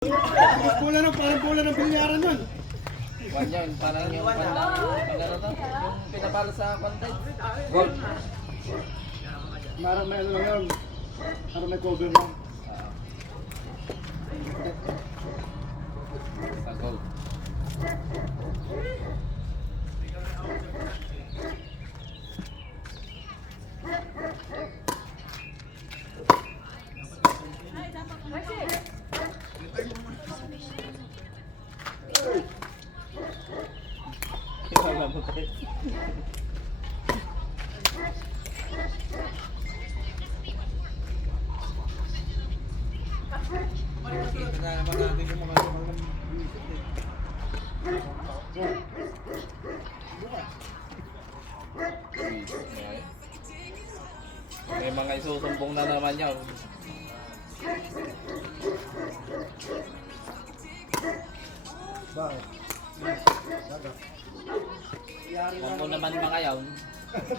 Parang bola ng bilyaran yun. One yun, parang yung yung pinapalo sa content. Gold. Parang may ano lang yun. Parang may cover lang. Sa gold. Kita na naman natin yung mga May mga isusumbong na naman yun. Bakit? Huwag mo naman mga yun.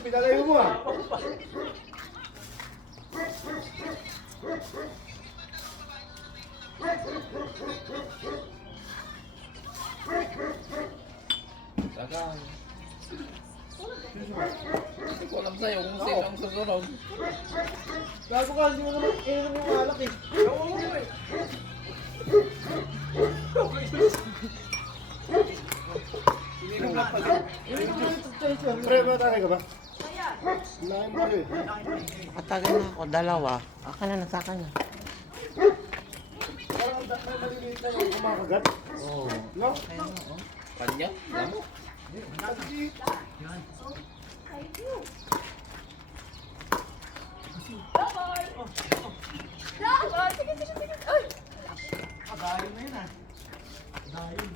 Pinalayo mo ah. Saka, hindi ko alam sa'yo kung sino ang susunod. Gago ka, hindi mo naman inom yung alak eh. Ininom lang pala. Pre, matangay ka ba? Lain mo eh. Nakatagal na ako, dalawa. Aka na, nasa akin na. Parang may maliliit na yung kumakagat. Oo. No? Kanya? Alam mo? Pagayon na yun ah. Pagayon.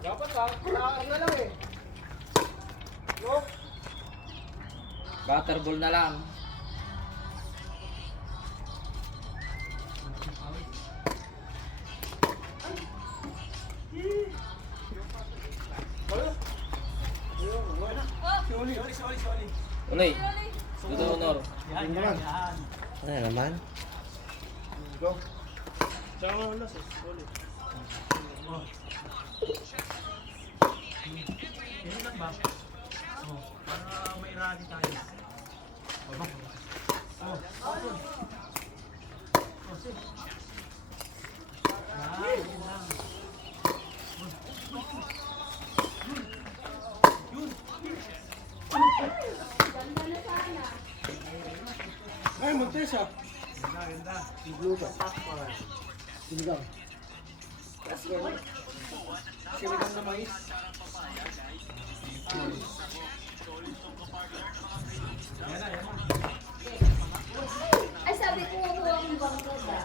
Dapat taar na lang eh. No? Butterball na lang. Uli. Dito honor. Yan naman. Ano naman? Go. Tsaka wala sa solid. Yan lang ba? Oh, para may rally tayo. Oh. Ay, Montes ah. Ganda. Blue ba? Sinigang. Sinigang na mais. Ay, sabi ko, huwag akong bangko ba?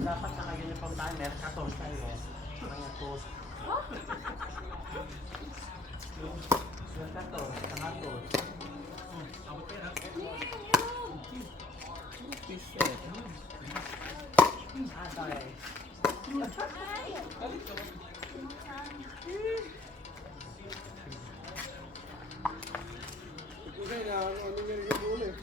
Dapat sa kayo pang timer, 14 tayo. Kanya to. Suwenta to, tangato. Abot pa yan ha? Sorry. Okay na, ano yung yung eh.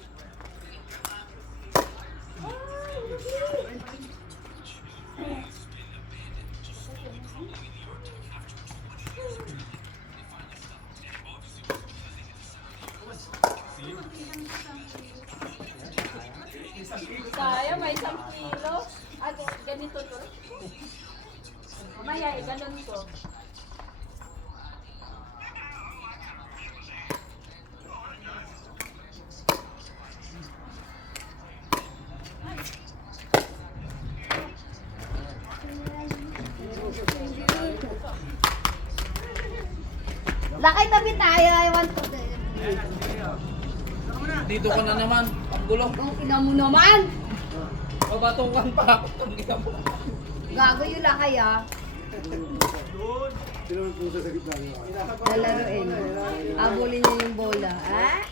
Sayang, may 1 kilo. Ah, ganito to. Mamaya, ganun ko. Lakay tabi tayo, I want to. Dito ka na naman. Ang gulo. Ang ina mo naman. Babatungan pa ako. Ang ina mo. Gago yung lakay ah. Sino ang pusa sa gitna niyo? Lalaroin. Abulin niya yung bola. Ah?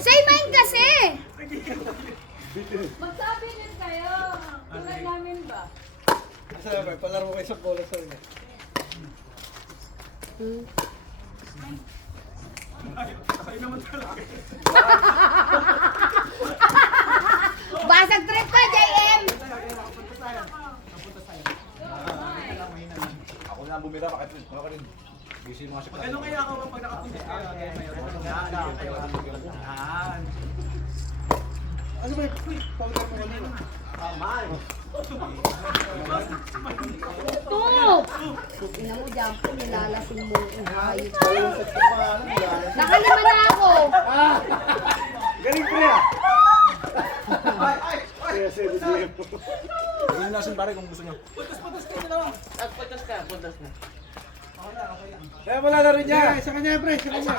Say mine kasi! Magsabi din kayo. Tulad namin ba? Sabi, palaro kayo sa bola sa inyo. Basag trip ka, JM! Ako na bumira. Bakit ka rin? Busy mga siya. Ano kaya ako kapag nakapunta kayo? Yan. Ano ba yung pag-aro mo kanina? Ito! Ina mo dyan po, nilalasing mo. Ang hayop. Palusat ka pa, ano? Nakalima na ako! Galing pre ah! Kaya sa BGM. Hindi na pare kung gusto nyo. Puntas ka dalawa. Puntas ka. Eh, wala na rin niya. Sa kanya, pre. Sa kanya.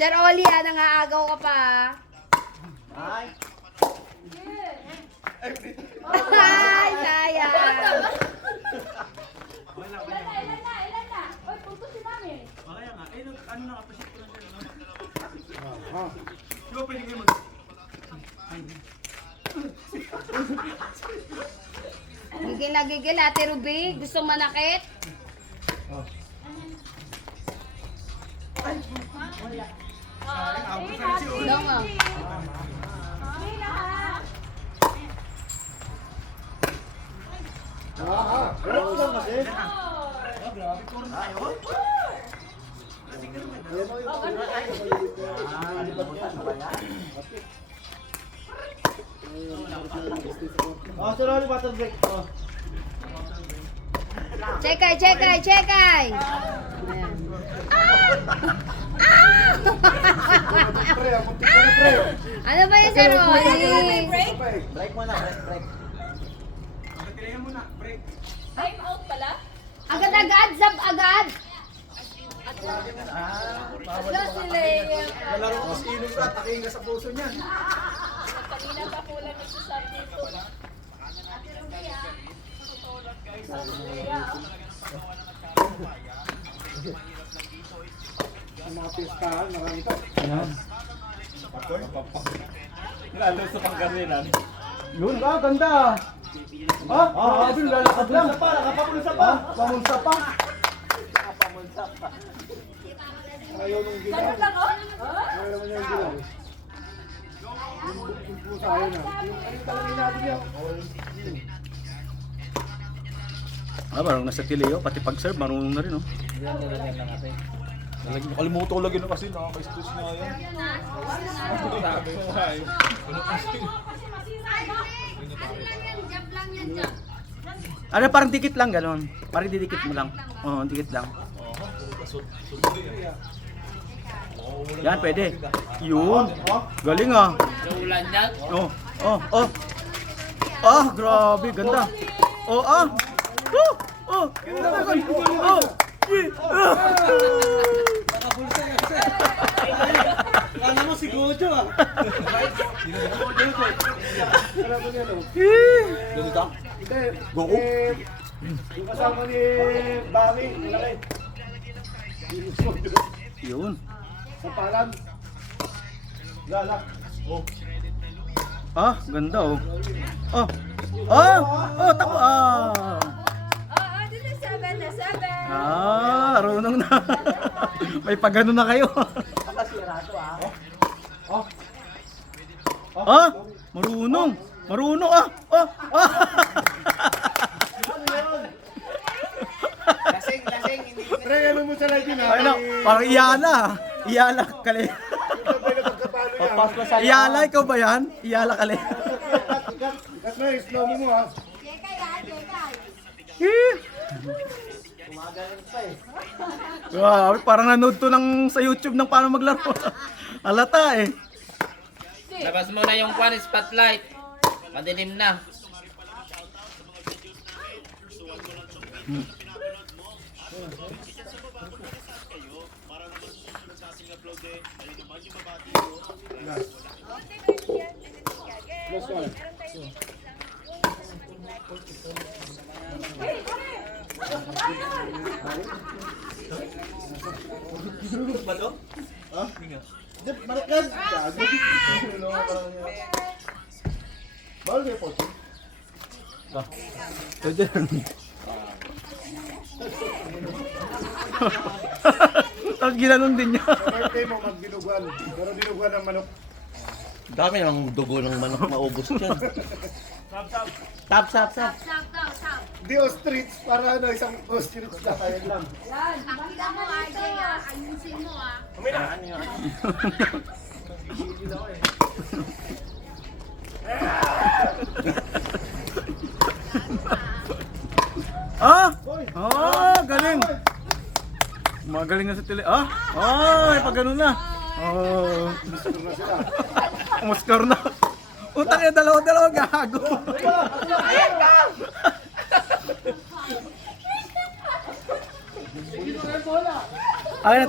Sir Oli, nangaagaw ka pa. Ay. Ay, sayang. Ilan na? Oy, puntusin namin. Kaya nga. Eh, ano nakapasit ko lang siya. Ha? Di ba pwede kayo mag... Gigil na gigil, Ate Ruby. Gusto manakit? Dong, ah. Wala ko lang kasi. Oh, sorry, water break. Oh. Chekay, chekay, chekay. Ayan. Pre, ang puntik ko na pre. Ano ba yun, Sir Oli? Break mo na. Break. Pagkilihan mo na. Break. Time out pala? Agad-agad, zab agad. Wala sila eh. Malaro ko sa ilong ka, takihin ka sa puso niyan. Kanina pa po lang nagsasabi dito. Ang mga pistahan, marami pa. Lalo sa Pangasinan. Yun ba, ganda. Ha? Sabi, lalakad lang. Nakapapulsa pa. Pamunsa pa. Ayaw nung gilaw. Ganun lang oh? Ayaw naman yung gilaw. Yung pusa ayaw na. Yung ano talaga natin yan. Marunong na sa Tileo, pati pag-serve, marunong na rin, oh. Nakalimutan ko lagi na kasi nakaka-stress na yan. Sabi mo nga eh. Ano, parang dikit lang, gano'n. Parang didikit mo lang. Oo, dikit lang. Yan, pwede. Yun. Galing, ah. Ulan yan. Oh, oh, oh. Ah, grabe, ganda. Oh, ah. Oh, oh. Oh. Kala mo si Gojo ah. Kala mo niya no? Ganito? Hindi. Goku? Yung kasama ni Bami, malaki. Yun. Sa palan. Lalak. Oh. Ah, ganda, oh. Oh. Oh, oh, tako. Ah. Oo, dito 7 na 7. Ah, marunong na. May pagano na kayo. Nakasirado ah. Oh. Ah, marunong. Marunong, ah. Ah, ah. sa live yun ha. Ay no, parang Iyala. Iyala kali. Ikaw ba yung pagkapalo niya? Iyala, ikaw ba yan? Iyala kali. Kat na, slow mo ha. Jekay ha, Jekay. Wow, parang nanood to ng sa YouTube ng paano maglaro. Alata eh. Labas mo na yung kwan, spotlight. Madilim na. Close ko. Dip, balikan. Gago. Bawal kayo po. Pwede rin. Tapos ginanon din niya. Birthday mo, magdinuguan. Pero dinuguan ng manok. Dami ng dugo ng manok maubos dyan. Tap, tap, tap. Stop daw, stop. Di ostrich, para ano, isang ostrich na kaya lang. Pakita mo, RJ ha. Ayusin mo ha. Ah! Oh, galing. Magaling na sa tele. Ah! Ay, pag ganun na. Oh. Umuskor na. Utang niya dalawa-dalawa gago. Ay,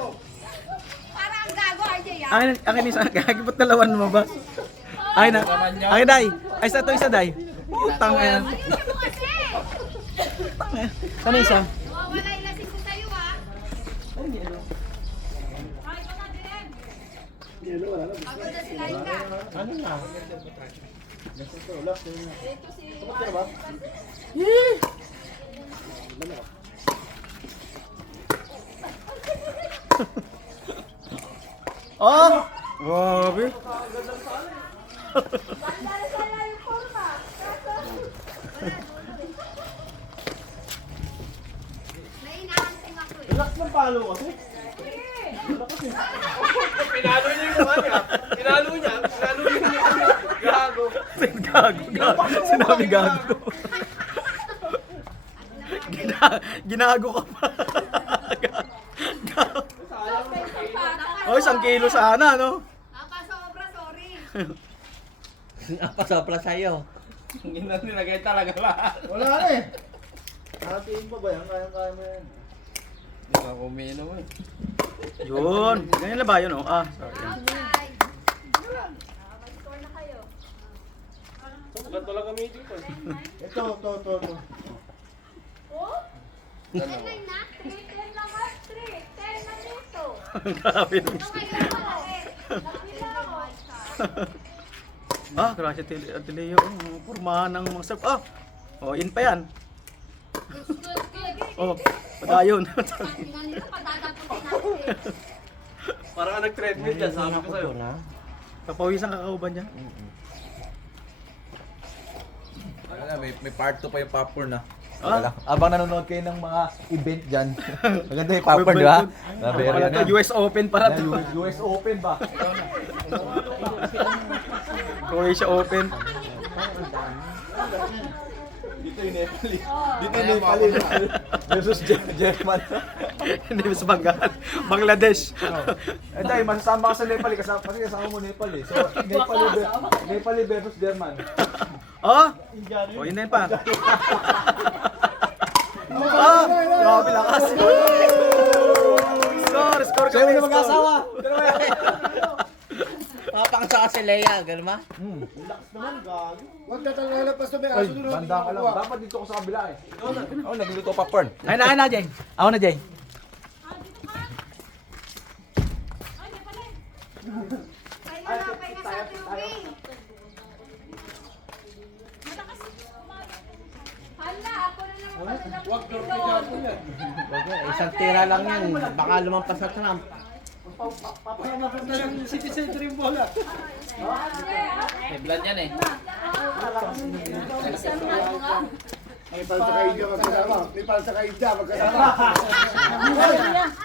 Parang gago, RJ ha. akin isa gago ba't dalawan mo ba? Ay na. Ay dai. Ay sa to isa dai. Utang yan. Ayusin mo kasi. Ano isa? Wala yung lasing ko sa'yo ha. Pagod na sila ka. Ano na? Oh! Grabe. May inaanting ako eh. Relax ng palo kasi. Pinalo niya yung kanya. Pinalo niya. Pinalo niya yung kanya. Gago. Gago, gago. Sinabi gago. Ginago ka pa. Gago. Oh, 1 kilo sana, no? Napasobra, sorry. Napasapla sa'yo. Nilagay talaga lahat. Wala na eh. Hatiin pa ba yan? Kaya mo yan. Hindi ka kuminom eh. Yun. Ganyan na ba yun, oh? Ah, sorry. Outside. Mag-score na kayo. Ganito lang kami dito. Ito. Yan na. 3-10 lang ah. 3-10 na dito. Grabe. Ngayon pala eh. Ah, grabe Atileo. Pormahan ng mga serve. Ah! Oh, in pa yan. Good, good. Oh, padayon. Tingnan nila, padadaputin natin eh. Parang ka nag-treadmill dyan, sabi ko sa'yo. Kapawisan kakauban niya. Ano na, may part 2 pa yung popcorn na. Ah? Abang nanonood kayo ng mga event dyan. Maganda yung popcorn, di ba? Sabi Wala yan. to, US Open para to. US Open ba? Croatia Open. Dito yung Nepali. Dito yung Nepali versus German. Hindi mas Bangladesh. Eh dahil masasama ka sa Nepali kasi kasama mo Nepali. So Nepali versus German. Oh? Oh, yun din pa. Ah! Grabe lakas. Score Sa'yo kami. na mag-asawa. Mapakasaka si Leia, gano'n ba? Huwag na talaga lalabas na may aso doon. Banda ka lang. Dapat dito ko sa kabila eh. Oh, nagluluto popcorn. Ay na, Jay. Ako na, Jay. Pahinga na, pahinga sa ating ubing. Hala, ako na naman pala na Isang tira lang yan. Baka lumampas sa Trump. May blood yan eh. May palsa kayo dyan magkasama. May palsa kayo dyan magkasama.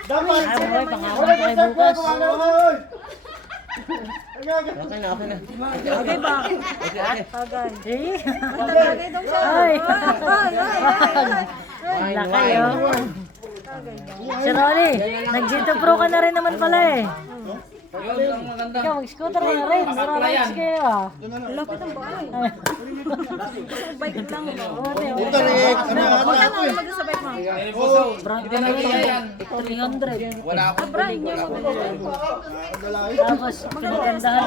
Dapat. Wala ka sa kuya, kumana ka, oy. Okay na, okay na. Okay ba? Okay, okay. Tagay daw siya. Ay. Laki, Si Rolly, nag-G2 Pro ka na rin naman pala eh. Yun ang maganda. Ikaw, mag-scooter ka na rin. Mararayos kayo ah. Lapit ang bahay. Bike lang. Ito rin, ano ata ako eh. Mag-sabay mo. Brand Hindi na yan. 300. Wala akong Brand niya Tapos, pinagandahan.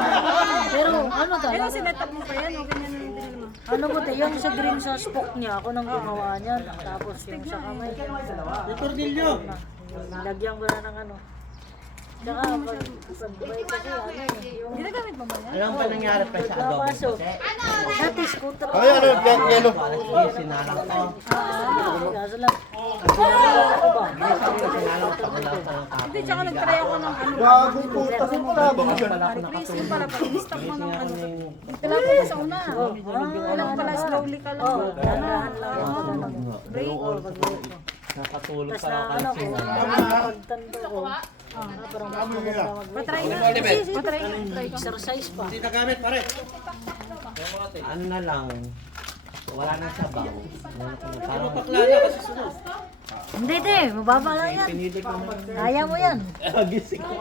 Pero ano talaga? Pero sinetap mo pa yan o ganyan yung binili mo? Ano mo te, yung sa green sa spoke niya, ako nang gumawa niyan. Tapos yung sa kamay. Tornilyo. Lagyan ko na ng ano. Tsaka, pag-bike kasi, ano eh. Yung ginagamit mo ba yan? Alam pa nangyari pa sa adobo. Papasok. Dati scooter. Ay, ano, yellow. Sinalang ko. Kaso lang. Sinalang ko ba? Sinalang pa ko lang sa Hindi, tsaka nag-try ako ng ano. Bagong puta sa tabang dyan. Recreation pala, pag-stock mo ng ano. Talaga sa una. Alam pala, slowly ka lang. Dahan-dahan lang ako. Break. nakatulog Tapos pa na ako ano ko, kanina. pagtanda ko. Parang mas maganda mag-break. Patry na. Patry na. Exercise pa. Hindi nagamit, pare. Ano na lang, wala nang sabaw. Parang Hindi, te. Mababa lang yan. pinili ko na. Kaya mo yan. Gising ko.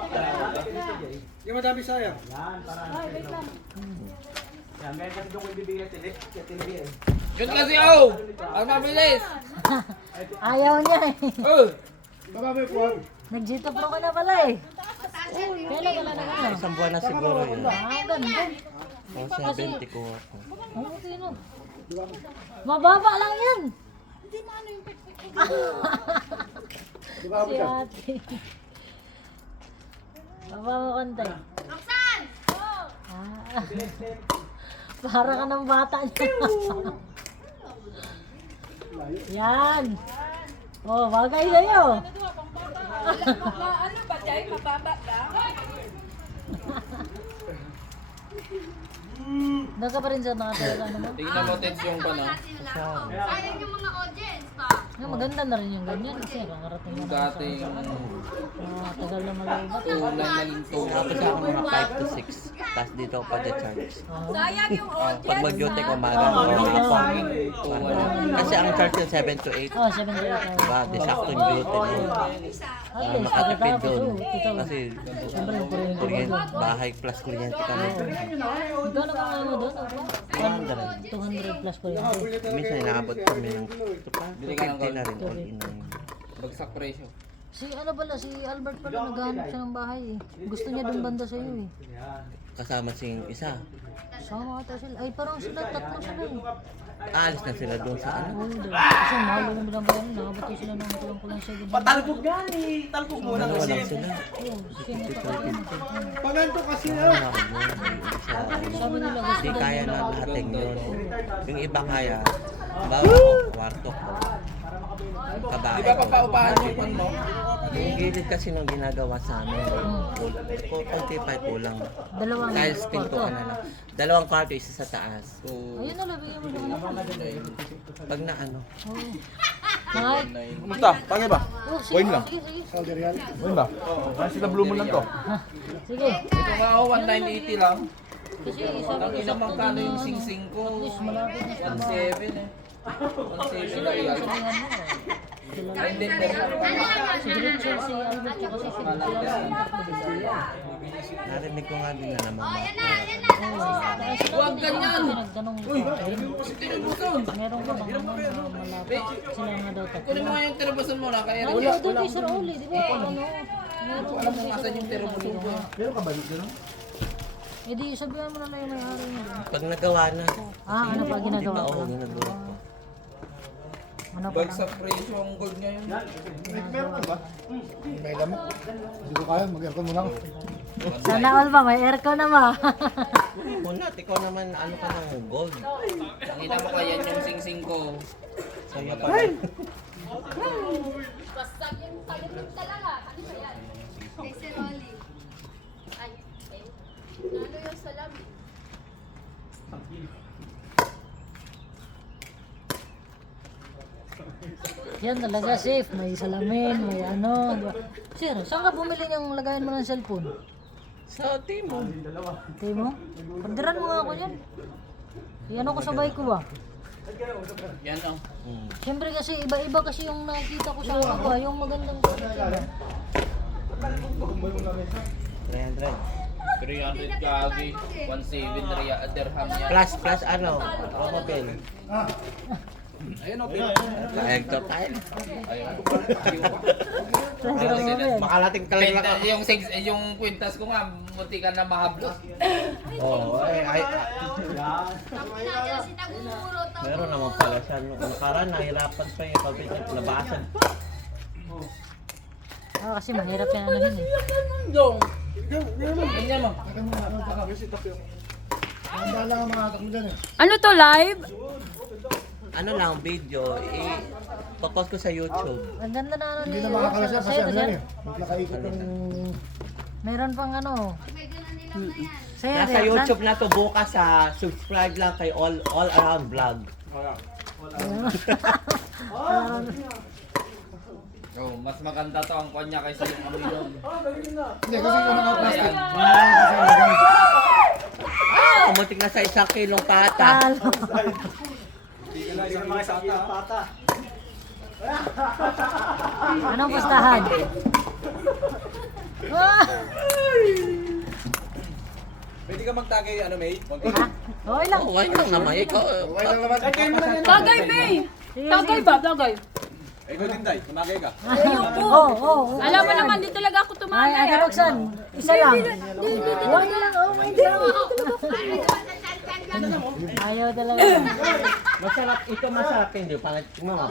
Yung madami sayang. Yan, meron kasi doon ko ibibigay sa tele. Yun kasi oh! Ang mabilis! Ayaw niya eh. Oh! Marami po. Nag-G2 Pro ka na pala eh. Kailan ka na ano? Isang buwan na siguro yun. Ganda. O 70 ko ako. Oo, sino? Mababa lang yan. Si ate. Baba mo konti. Roxanne! Ah. Para ka ng bata niya. Yan. Oh, bagay sa'yo. Ano ba, Chay? Mababa lang? Doon ka pa rin sa nakatala ano mo? Tingnan mo tension ko na. Sayang yung mga audience pa. Maganda na rin yung ganyan kasi kakarating Yung na. dating Tagal na malayo. kulay na linto. Tapos ako mga 5 to 6. Tapos dito ako pa-charge. Sayang yung Pag mag-duty ko, umaga ko kasi ang charge yung 7 to 8. Oh, 7 to 8 hours. Diba? Di sakto yung duty mo. At least, Makatipid pagkatapos, doon. oh, Kasi siyempre yung kuryente. kuryente, bahay plus kuryente kami. Ikaw na mga ano doon? 200 plus kuryente. Minsan inaabot kami ng ito pa. Bili ka ng 250 na rin all in. Bagsak presyo. Si ano pala, si Albert pala naghahanap siya ng bahay eh. Gusto niya doon banda sa iyo eh. Kasama sing isa. Sama ata sila. Ay parang sila, tatlo sila eh. Aalis na sila doon sa ano. Oo, doon. Kasi mahal lang bilang bayan. Nakabati sila ng kulang-kulang siya. Patalbog yan eh. Talbog mo lang Dalawa kasi. lang sila. Oo, siya nga kapatid. Paganto kasi na. Ano ako yun, isa. Sabi nila gusto Hindi daw kaya nila. na hating yun. Yung iba kaya, bago ako, kwarto ko. Di Kabahay ba ko. papaupahan yung pan mo? Yung gilid kasi nung ginagawa sa amin, konti pa kulang. Dalawang Dahil pintuan na lang. Dalawang kwarto, isa sa taas. So, Ayun na, labigyan mo doon. Pag na ano, Ay, Kumusta? Pangin ba? oh, sige, Wine lang. sige, sige. Solder yan. Wala ba? Ano sila Blue Moon lang to? Sige. ito nga oh, 1980 lang. Kasi sabi Ang ko ina sa magkano yung sing-sing ko? malapit na sa 1.7 eh. 1.7 na real. Ay, hindi po. Si Richard, si Albert, tsaka si Philip. narinig ko nga din na naman. Huwag ganyan! Nagtanong ko. Meron ka bang ano na malapit? Sila nga daw tatlo. Kunin mo nga yung tirabusan mo na kaya rin. Wala doon kay Sir Oli, di ba? Ano? Meron Alam mo asan yung tirabusan ko. Meron ka ba dito? Eh di, sabihan mo na lang yung may-ari mo doon. Pag nagawa na, Ah, ano pa ginagawa oo, ko? ginagawa ko. Ano pa lang? Bagsak presyo ang gold ngayon. Meron ka ba? May lamok. Hindi ko kaya, mag-aircon muna ako. Sana all ba? May aircon na ba? Kunat, ikaw naman ano ka ng gold. Ang ina mo kaya yung sing-sing ko. Sa'yo pa. Basta yung kalimut talaga. Ano ba yan? Kay Sir Oli. Ay, ano yung salamin? Yan talaga safe. May salamin, may ano. Diba? Sir, saan ka bumili niyang lagayan mo ng cellphone? Sa Timo. Tayo mo? Pagdaran mo nga ako yan. Yan ako sabay ko ba? Yan ang. Siyempre kasi iba-iba kasi yung nakikita ko sa iba. Yung magandang quality. 300. 300 kagi. 1.7 dirham yan. Plus ano? Automobile. Ayun, okay. Hector tayo. Ayun. Makalating kaling lang ako. Yung kwintas ko nga, munti ka na mahablos. Oo, ay. Tapos na si Tagumuro to. Meron naman pala siya. Nung nakaraan, nahirapan pa yung pabili. Nabasan. Kasi mahirap yan ano yun eh. Ganyan mo. Ang dala ang mga atak mo dyan eh. Ano to, live? Ano lang, video. Popost ko sa YouTube. Ang ganda na ano Hindi ni na makakalasya kasi Sa'yo, ano sir. yan eh. Nakaikot ng... Meron pang ano. May ganun nilang na yan. Sa'yo, Nasa YouTube na to bukas sa subscribe lang kay All Around Vlog. Oh, mas maganda to ang kanya kaysa yung aminom. Hindi kasi yung naka-plastic. Umutik na sa 1 kilong pata. Talo. Anong pustahan? Pwede ka magtagay, ano, May? Ha? Okay lang. Oh, why lang naman. Ikaw, Okay lang naman. Tagay, May! Tagay ba? Tagay. Ikaw din, Day. Tumagay ka. Oo. Alam mo naman, di talaga ako Ay, tumagay. Ate Roxanne, isa lang. Huwag na lang. Oh, my God. Ayaw talaga. masarap. Ito masarap hindi. Pangit mo nga.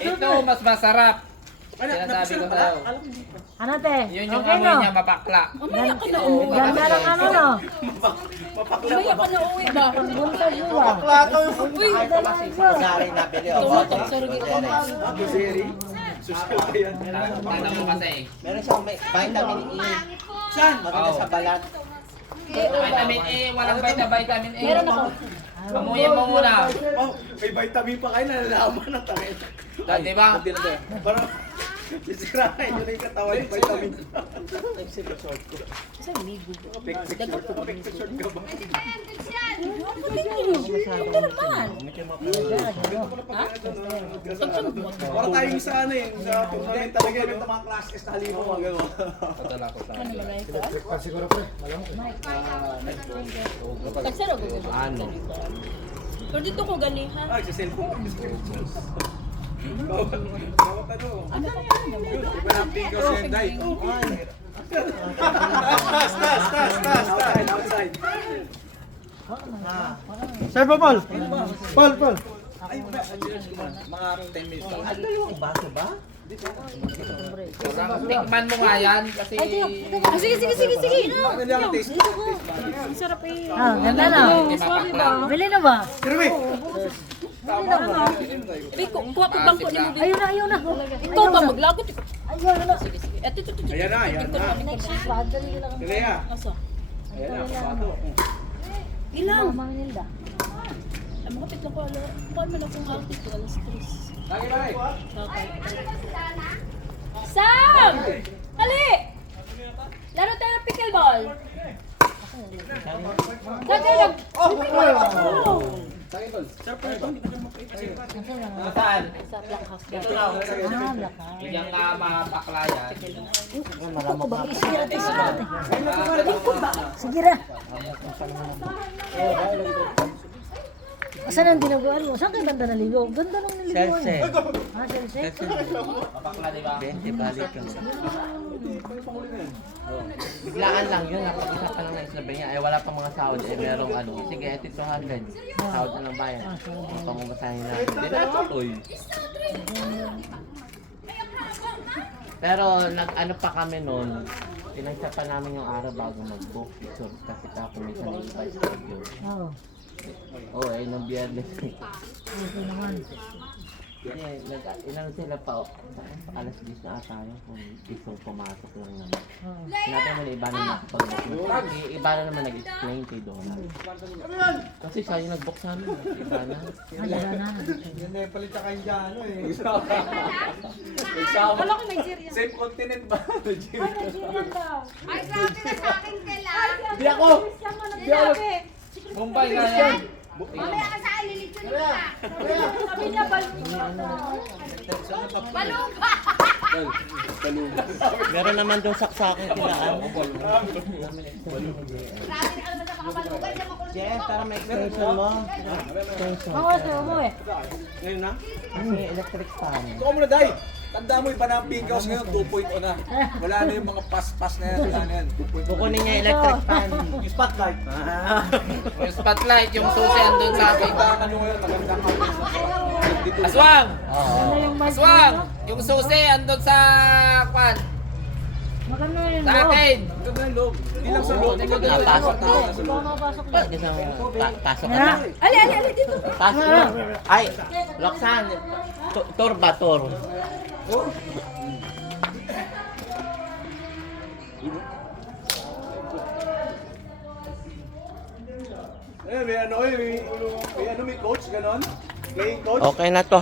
Ito mas masarap. Sinasabi ko sa'yo. Ano te? Yun yung Okay amoy no? niya mapakla. Mamaya ka na uwi. Ganda ng ano no? Mamaya ka na uwi ba? Buntag mo ba? Uy! Dari na bili. Tumutok sa rugi ko. Seri. Susunod yan. Tingnan mo kasi. Meron siyang vitamin E. Saan? Maganda sa balat. Vitamin A, walang vitamin A. Meron ako. Amuyin mo muna. Oh, may vitamin pa kayo, nalalaman na tayo. Di ba? Parang sisirain yun na yung katawan yung vitamin. Picture ka ba? Para tayong sa ano eh, sa tournament talaga yung mga class S na halimo mga gano'n. Padala ko sa akin. Breakfast siguro pre. Malamok eh. Tagsaro ko. Ano? Pero dito ko ganihan. Ay, sa cellphone. Bawat ano. Ano yun? Iba na pick ko si Day. Outside. Sir Paul! Paul! Mga 10 minutes lang. Ano yung baso ba? Tikman mo nga yan kasi... Sige. Ano niya ang taste? Ang sarap eh. Ah, ganda na. Hindi mapakla. Bili na ba? Uy, kuha ko bangko ni mo. Ayaw na. Ikaw ba maglagot? Ayaw na. Sige. Ito. Ayan na. Next week pa. Dali lang. Lea. Asa? Ayan na, kapato. Ilang? Mang Nilda. Ang mga pitlo ko, paano man akong outfit ko, alas 3. Lagi ba? Sam! Kali! Laro tayo ng pickleball. Saan Saan? Sa Black House. Ito lang. Black House. Yung nga mapakla yan. Ako ba? Isira. Sige na. Saan ang ginagawa mo? Saan kayo banda naligo? Ganda nung naligo. Selse. Ah, selse? Mapakla, di ba? 20 balik lang. Biglaan lang yun. Napag-usapan lang na isabi niya. Wala pa mga sahod. Merong ano. Sige, ito 200. Sahod na lang bayan. Pamamasahin na. Hindi na tuloy. Pero nag-ano pa kami noon. Pinagsa pa namin yung araw bago mag-book. Kasi tapos minsan nag-iba schedule. Oo. Oo, nung biyernes. Okay naman. Inano sila pa, alas 10 na ata yun kung isang pumasok lang naman. Sinabi mo na iba na iba na naman nag-explain kay Donna. Kasi siya yung nag-book sa amin, iba na. Yan na palit ka kayo dyan, ano eh. Wala ko Nigeria. Same continent ba? Ay, Nigerian daw. Ay, grabe na sa akin kailan. Di ako. Sinabi. Mumbai nga yan. Mamaya ka sa alilitsyon mo na. Sabi niya, balong. Baluga! Meron naman yung saksakan kila ano. Grabe na alam sa mga baluga. Hindi naman kung Jeff, para may extension mo. Extension. Ang oras mo eh. Ngayon na? May electric fan. Ito ka muna, Day. Tanda mo, iba na ang pink house ngayon, 2.0 na. Wala na yung mga pass na yan, wala na yan. 2.0. Kukunin niya electric fan. Yung spotlight. Yung spotlight, yung susi andun sa akin. Magandang ano ngayon, magandang dito. Aswang! Ano yung mic Aswang! mo? Yung susi andun sa kwan. Maganda yung Sa loob. akin. Maganda yung loob. Hindi lang sa loob. Napasok. Hindi ko nakapasok na. Pasok ka na. Ali, dito. Pasok na. Ay, Roxanne. Tour ba? Tour. May coach, ganon. Playing coach. Okay na to.